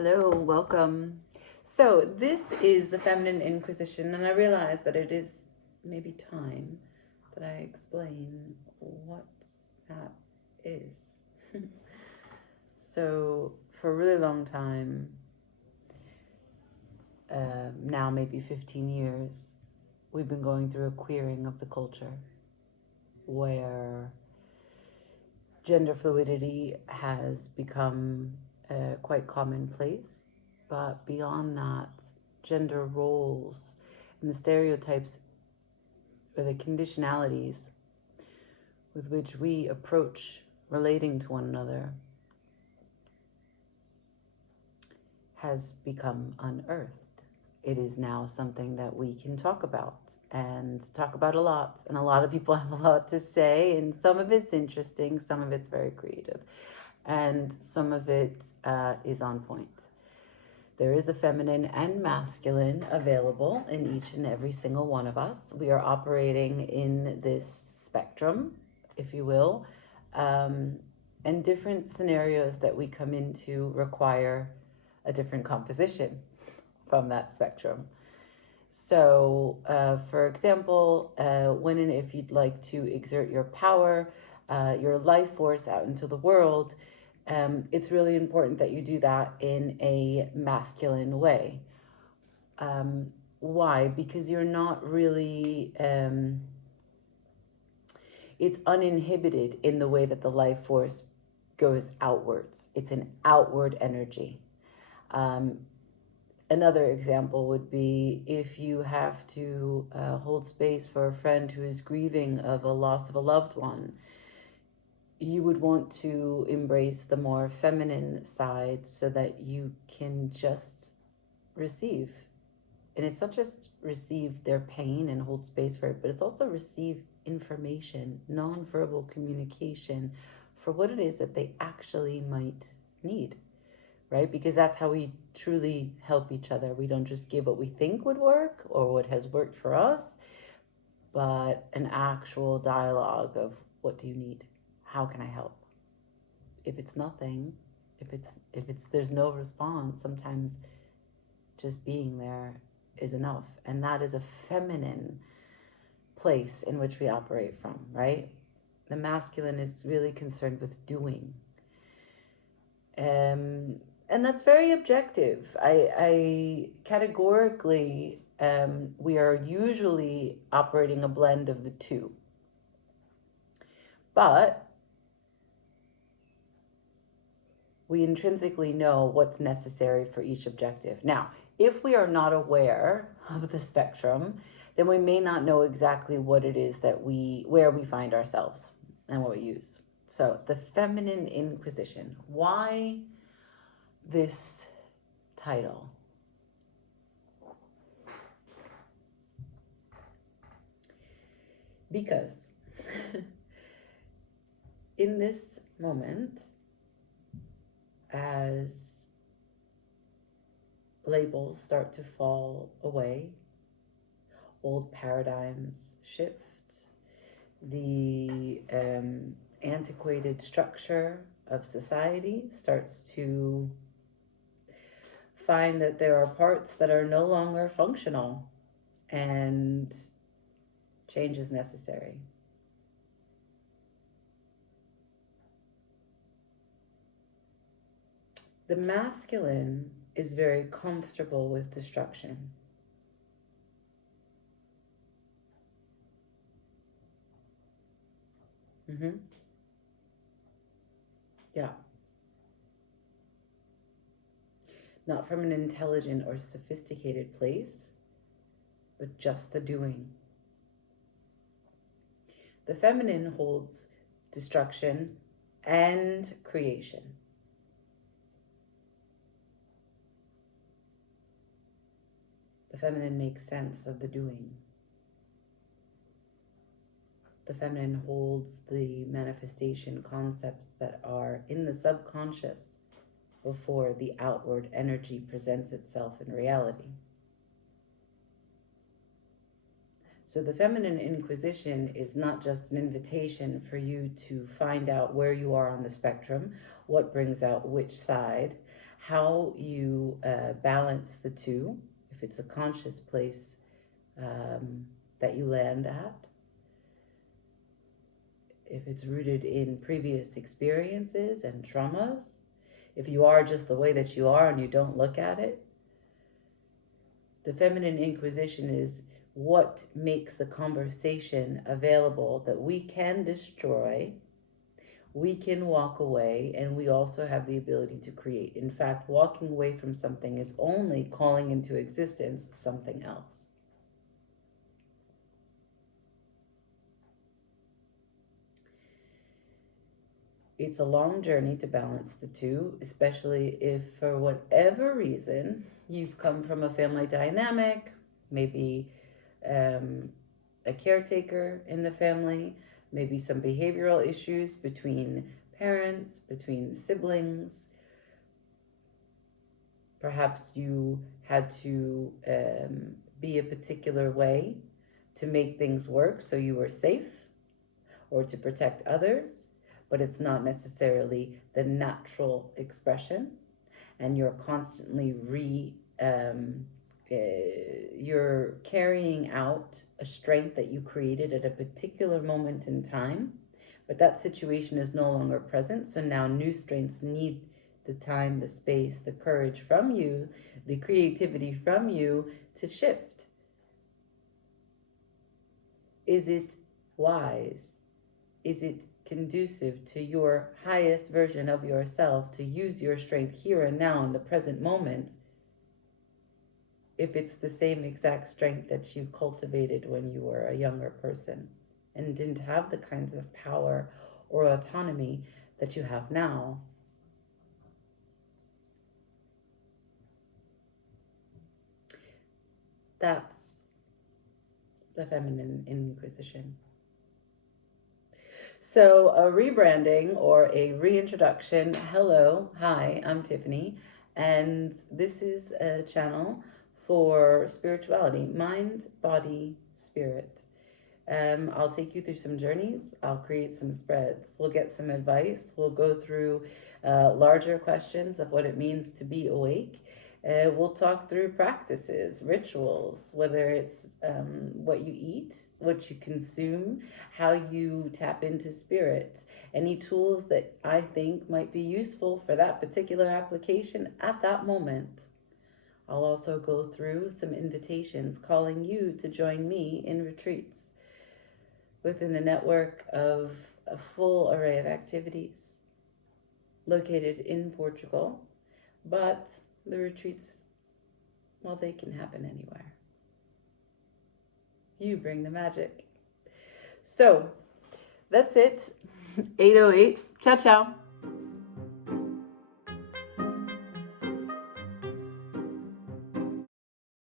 Hello, welcome. So this is the Feminine Inquisition, and I realize that it is maybe time that I explain what that is. So for a really long time, now maybe 15 years, we've been going through a queering of the culture where gender fluidity has become quite commonplace. But beyond that, gender roles and the stereotypes or the conditionalities with which we approach relating to one another has become unearthed. It is now something that we can talk about and talk about a lot. And a lot of people have a lot to say, and some of it's interesting, some of it's very creative, and some of it is on point. There is a feminine and masculine available in each and every single one of us. We are operating in this spectrum, if you will, and different scenarios that we come into require a different composition from that spectrum. So, for example, when and if you'd like to exert your power, your life force out into the world, it's really important that you do that in a masculine way. Why? Because you're not really, it's uninhibited in the way that the life force goes outwards. It's an outward energy. Another example would be if you have to hold space for a friend who is grieving of a loss of a loved one. You would want to embrace the more feminine side so that you can just receive. And it's not just receive their pain and hold space for it, but it's also receive information, nonverbal communication for what it is that they actually might need, right? Because that's how we truly help each other. We don't just give what we think would work or what has worked for us, but an actual dialogue of what do you need? How can I help? If it's nothing, if it's there's no response, sometimes just being there is enough. And that is a feminine place in which we operate from, right? The masculine is really concerned with doing. And that's very objective. I categorically, we are usually operating a blend of the two. But we intrinsically know what's necessary for each objective. Now, if we are not aware of the spectrum, then we may not know exactly what it is that where we find ourselves and what we use. So the Feminine Inquisition. Why this title? Because in this moment, as labels start to fall away, old paradigms shift, the antiquated structure of society starts to find that there are parts that are no longer functional and change is necessary. The masculine is very comfortable with destruction. Yeah. Not from an intelligent or sophisticated place, but just the doing. The feminine holds destruction and creation. The feminine makes sense of the doing. The feminine holds the manifestation concepts that are in the subconscious before the outward energy presents itself in reality. So the Feminine Inquisition is not just an invitation for you to find out where you are on the spectrum, what brings out which side, how you balance the two, if it's a conscious place that you land at, if it's rooted in previous experiences and traumas, if you are just the way that you are and you don't look at it. The Feminine Inquisition is what makes the conversation available that we can destroy, we can walk away, and we also have the ability to create. In fact, walking away from something is only calling into existence something else. It's a long journey to balance the two, especially if for whatever reason you've come from a family dynamic, maybe a caretaker in the family, maybe some behavioral issues between parents, between siblings. Perhaps you had to be a particular way to make things work so you were safe or to protect others, but it's not necessarily the natural expression, and you're constantly you're carrying out a strength that you created at a particular moment in time, but that situation is no longer present, so now new strengths need the time, the space, the courage from you, the creativity from you to shift. Is it wise? Is it conducive to your highest version of yourself to use your strength here and now in the present moment, if it's the same exact strength that you cultivated when you were a younger person and didn't have the kinds of power or autonomy that you have now? That's the Feminine Inquisition. So a rebranding or a reintroduction. Hello, hi, I'm Tiffany, and this is a channel for spirituality, mind, body, spirit. I'll take you through some journeys. I'll create some spreads. We'll get some advice. We'll go through larger questions of what it means to be awake. We'll talk through practices, rituals, whether it's what you eat, what you consume, how you tap into spirit, any tools that I think might be useful for that particular application at that moment. I'll also go through some invitations calling you to join me in retreats within a network of a full array of activities located in Portugal, but the retreats, well, they can happen anywhere. You bring the magic. So that's it. 8:08. Ciao, ciao.